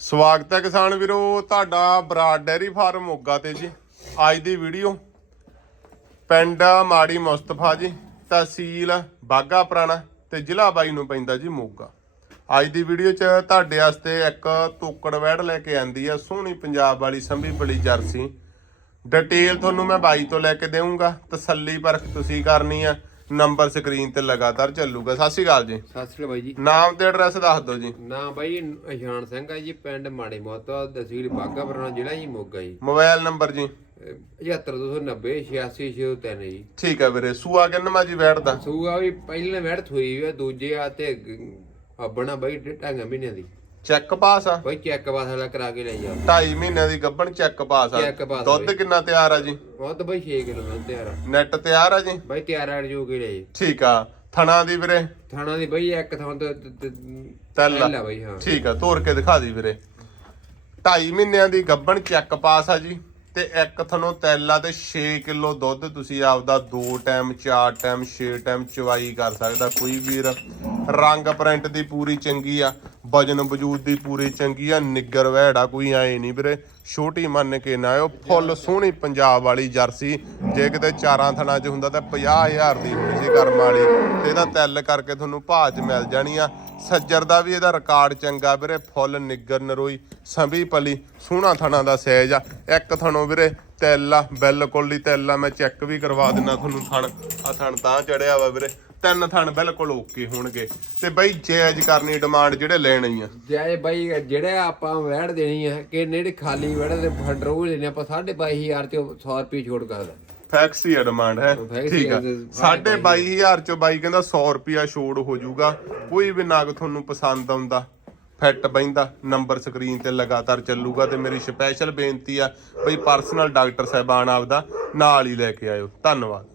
ਸਵਾਗਤ ਹੈ ਕਿਸਾਨ ਵੀਰੋ, ਤੁਹਾਡਾ ਬਰਾਡ ਡੈਰੀ ਫਾਰਮ ਮੋਗਾ ਤੇ ਜੀ। ਅੱਜ ਦੀ ਵੀਡੀਓ ਪਿੰਡ ਮਾੜੀ ਮੁਸਤਫਾ ਜੀ, ਤਹਿਸੀਲ ਬਾਗਾ ਪੁਰਾਣਾ ਤੇ ਜ਼ਿਲ੍ਹਾ ਬਾਈ ਨੂੰ ਪੈਂਦਾ ਜੀ ਮੋਗਾ। ਅੱਜ ਦੀ ਵੀਡੀਓ 'ਚ ਤੁਹਾਡੇ ਵਾਸਤੇ ਇੱਕ ਤੋਕੜ ਵੈੜ ਲੈ ਕੇ ਆਂਦੀ ਆ, ਸੋਹਣੀ ਪੰਜਾਬ ਵਾਲੀ ਸੰਭੀ ਬਲੀ ਜਰਸੀ। ਡਿਟੇਲ ਤੁਹਾਨੂੰ ਮੈਂ ਬਾਈ ਤੋਂ ਲੈ ਕੇ ਦੇਵਾਂਗਾ ਤਸੱਲੀ ਪਰਖ ਤੁਸੀਂ ਕਰਨੀ ਆ। ਨੰਬਰ ਸਕਰੀਨ ਤੇ ਲਗਾਤਾਰ ਚੱਲੂਗਾ। ਸਤਿ ਸ਼੍ਰੀ ਅਕਾਲ ਜੀ। ਸਤਿ ਸ਼੍ਰੀ ਅਕਾਲ ਬਾਈ ਜੀ। ਨਾਮ ਤੇ ਐਡਰੈਸ ਦੱਸ ਦਿਓ ਜੀ। ਨਾ ਬਾਈ ਅਸ਼ਾਨ ਸਿੰਘ ਹੈ ਜੀ ਪਿੰਡ ਮਾੜੇ ਮੋਤਾ ਤਹਿਸੀਲ ਬਾਗਾ ਪੁਰਾਣਾ ਜ਼ਿਲ੍ਹਾ ਜੀ ਮੋਗਾ ਜੀ। ਮੋਬਾਈਲ ਨੰਬਰ ਜੀ। 70290 86603 ਜੀ। ਠੀਕ ਹੈ ਵੀਰੇ ਸੂਆ ਕਿੰਨਵਾਂ ਜੀ ਵੈੜ ਦਾ? ਸੂਆ ਵੀ ਪਹਿਲੇ ਵੜ ਥੋਈ ਵੀ ਆ, ਦੂਜੇ ਆ ਤੇ ਆਪਣਾ ਬਾਈ ਢਾਂਗਾ ਮਹੀਨਿਆਂ ਦੀ। ਚੈੱਕ ਪਾਸ ਆ। ਬਾਈ ਚੈੱਕ ਬਾਸ ਵਾਲਾ ਕਰਾ ਕੇ ਲੈ ਜਾ। 2.5 ਮਹੀਨਿਆਂ ਦੀ ਗੱਭਣ ਚੈੱਕ ਪਾਸ ਆ। ਚੈੱਕ ਪਾਸ ਦੁੱਧ ਬਈ। ਕਿੰਨਾ ਤਿਆਰ ਆ ਜੀ? ਉਹ ਤਾਂ ਬਾਈ 6 ਕਿਲੋ ਮੈਂ ਤਿਆਰ ਆ। ਨੈਟ ਤਿਆਰ ਆ ਜੀ? ਬਾਈ ਤਿਆਰ ਆ ਜੋ ਕੇ ਲੈ ਜੀ। ਠੀਕ ਆ। ਥਣਾ ਦੀ ਵੀਰੇ? ਥਾਣਾ ਦੀ ਬਾਈ ਇੱਕ ਥਾਂ ਤੋਂ ਤ- ਤ- ਤੈਲ ਤੈਲ ਆ ਬਾਈ ਹਾਂ। ਠੀਕ ਆ ਤੋੜ ਕੇ ਦਿਖਾ ਦੀ ਵੀਰੇ। 2.5 ਮਹੀਨਿਆਂ ਦੀ ਗੱਭਣ ਚੈੱਕ ਪਾਸ ਆ ਜੀ। ਤੇ ਇੱਕ ਥਨੋਂ ਤੈਲਾ ਤੇ 6 ਕਿਲੋ ਦੁੱਧ ਤੁਸੀਂ ਆਪਦਾ 2 ਟਾਈਮ 4 ਟਾਈਮ 6 ਟਾਈਮ ਚਵਾਈ ਕਰ ਸਕਦਾ। ਕੋਈ ਵੀਰ ਰੰਗ ਪ੍ਰਿੰਟ ਦੀ ਪੂਰੀ ਚੰਗੀ ਆ। ਵਜਨ ਵਜੂਦ ਦੀ ਪੂਰੀ ਚੰਗੀ ਆ, ਨਿੱਗਰ ਵਹਿੜਾ ਕੋਈ ਆਏ ਨਹੀਂ ਵੀਰੇ। ਛੋਟੀ ਮੰਨ ਕੇ ਨਾ ਆਇਓ, ਫੁੱਲ ਸੋਹਣੀ ਪੰਜਾਬ ਵਾਲੀ ਜਰਸੀ। ਜੇ ਕਿਤੇ ਚਾਰਾਂ ਥਣਾ 'ਚ ਹੁੰਦਾ ਤਾਂ 50000 ਦੀ ਹੋਣੀ ਸੀ ਕਰਮ ਵਾਲੀ। ਤੇ ਇਹਦਾ ਤੈਲ ਕਰਕੇ ਤੁਹਾਨੂੰ ਭਾਅ 'ਚ ਮਿਲ ਜਾਣੀ ਆ। ਸੱਜਰ ਦਾ ਵੀ ਇਹਦਾ ਰਿਕਾਰਡ ਚੰਗਾ ਵੀਰੇ, ਫੁੱਲ, ਨਿੱਗਰ, ਨਰੋਈ, ਸੰਭੀ ਪਲੀ, ਸੋਹਣਾ ਥਣਾ ਦਾ ਸਾਈਜ਼ ਆ। ਇੱਕ ਥਣੋ ਵੀਰੇ ਤੈਲ ਆ, ਬਿਲਕੁਲ ਹੀ ਤੈਲ ਆ, ਮੈਂ ਚੈੱਕ ਵੀ ਕਰਵਾ ਦਿੰਦਾ ਤੁਹਾਨੂੰ ਥਣ। ਆ ਥਣ ਤਾਂ ਚੜਿਆ ਵਾ ਵੀਰੇ। ਤਿੰਨ ਥਣ ਬਿਲਕੁਲ ਓਕੇ ਹੋਣਗੇ। ਤੇ ਬਈ ਜਾਇਜ਼ ਕਰਨੀ ਡਿਮਾਂਡ ਜਿਹੜੇ ਲੈਣੀ ਆ। ਜਾਏ ਬਾਈ ਜਿਹੜੇ ਆਪਾਂ ਵੜ ਦੇਣੀ ਹੈ ਕਿ ਜਿਹੜੇ ਖਾਲੀ ਵੜ ਦੇ ਫੰਡਰੋ ਲੈਣੇ ਆਪਾਂ 22500 ਤੇ 100 ਰੁਪਏ ਛੋੜ ਕਰਦਾ ਫੈਕਸ ਹੀ ਆ ਡਿਮਾਂਡ ਹੈ? ਫੈਕਸ ਹੀ ਠੀਕ ਆ। ਆ ਤੇ ਸਾਢੇ 22000 ਚੋਂ ਬਾਈ ਕਹਿੰਦਾ 100 ਰੁਪਿਆ ਛੋੜ ਹੋ ਜਾਊਗਾ। ਕੋਈ ਵੀ ਨਾਗ ਤੁਹਾਨੂੰ ਪਸੰਦ ਆਉਂਦਾ ਫਿੱਟ ਬੈਂਦਾ ਨੰਬਰ ਸਕਰੀਨ ਤੇ ਲਗਾਤਾਰ ਚੱਲੂਗਾ ਤੇ ਮੇਰੀ ਸਪੈਸ਼ਲ ਬੇਨਤੀ ਆ ਬਈ ਪਰਸਨਲ ਡਾਕਟਰ ਸਾਹਿਬਾਨ ਆਪਦਾ ਨਾਲ ਹੀ ਲੈ ਕੇ ਆਇਓ। ਧੰਨਵਾਦ।